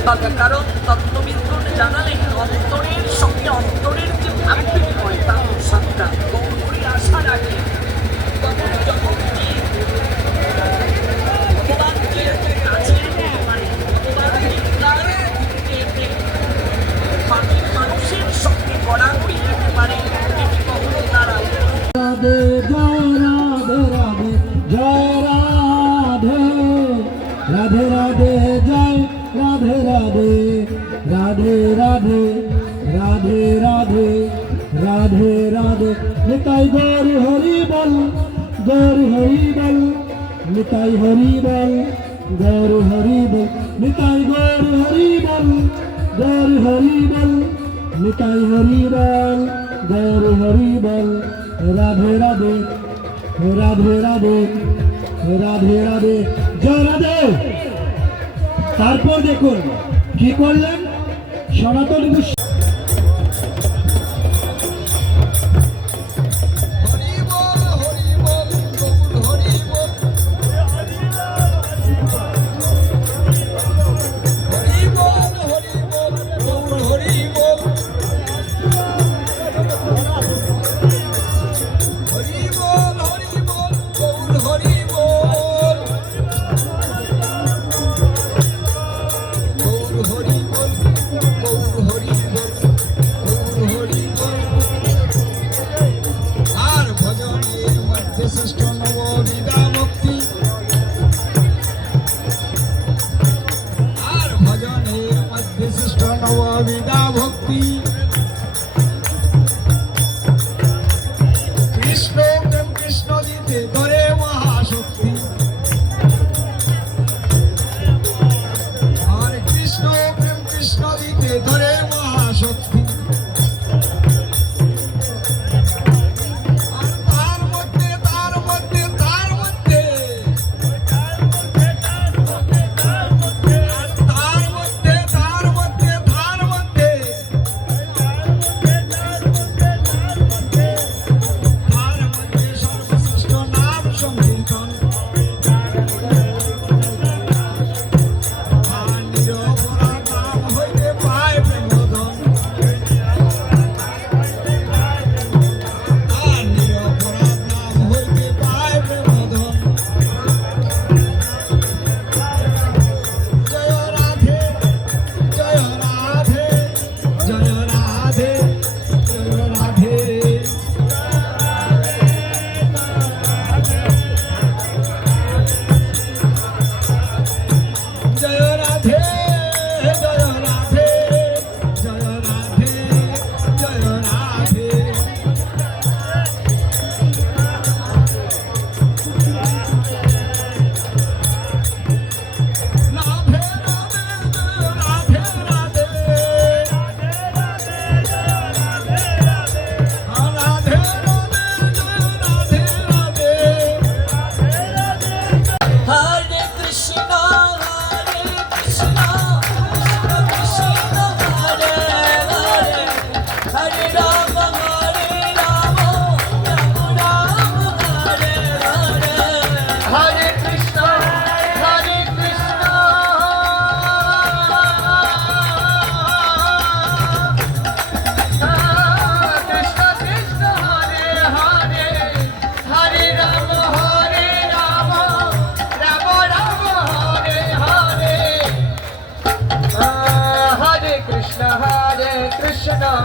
দরকার কারণ গৌর হরিবল, নিতাই হরিবল, গৌর হরিবল, নিতাই গৌর হরিবল গৌর হরিবল, নিতাই হরিবল, গৌর হরিবল। রাধে রাধে রাধে রাধে রাধে রাধে। জয় রাধে। তারপর দেখুন, কি করলেন? সনাতন ভবিতা ভক্তি। কৃষ্ণ কৃষ্ণ দিতে ধরে মহাশক্তি। আর কৃষ্ণ প্রেম কৃষ্ণ দিতে ধরে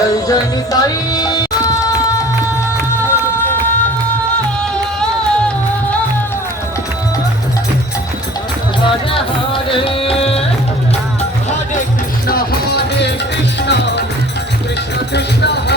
জয় জয় তারি হরে হরে হরে কৃষ্ণ হরে কৃষ্ণ। কৃষ্ণ কৃষ্ণ।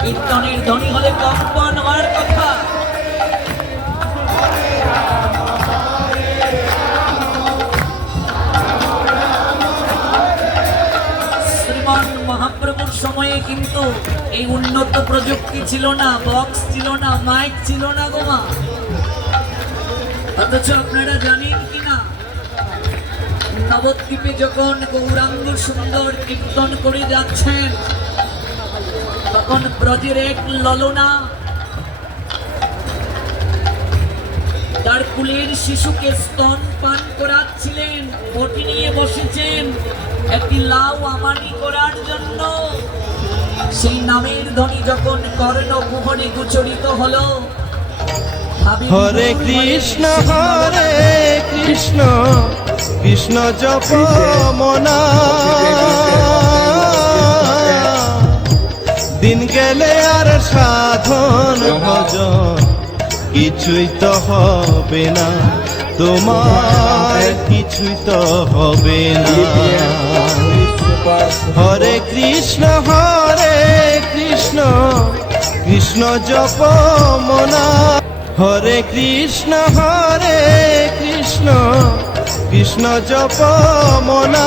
কীর্তনের ধ্বনি হলে কম্পন হওয়ার কথা। মহাপ্রভুর সময়ে কিন্তু এই উন্নত প্রযুক্তি ছিল না বক্স ছিল না মাইক ছিল না গোমা অথচ আপনারা জানেন কিনা? নবদ্বীপে যখন গৌরাঙ্গ সুন্দর কীর্তন করে যাচ্ছেন তখন ব্রজের এক ললনা। তার কুলের শিশুকে স্তন পান করাচ্ছিলেন বটি নিয়ে বসেছেন একটি লাউ আমানি করার জন্য। সেই নামের ধ্বনি যখন কর্ণ কুহরে গোচরিত হলো হরে কৃষ্ণ হরে কৃষ্ণ। কৃষ্ণ জপ মনা। দিন গেলে আর সাধন ভজন, কিছুই তো হবে না, তোমার কিছুই তো হবে না। হরে কৃষ্ণ হরে কৃষ্ণ কৃষ্ণ জপ মনা। হরে কৃষ্ণ হরে কৃষ্ণ কৃষ্ণ জপ মনা।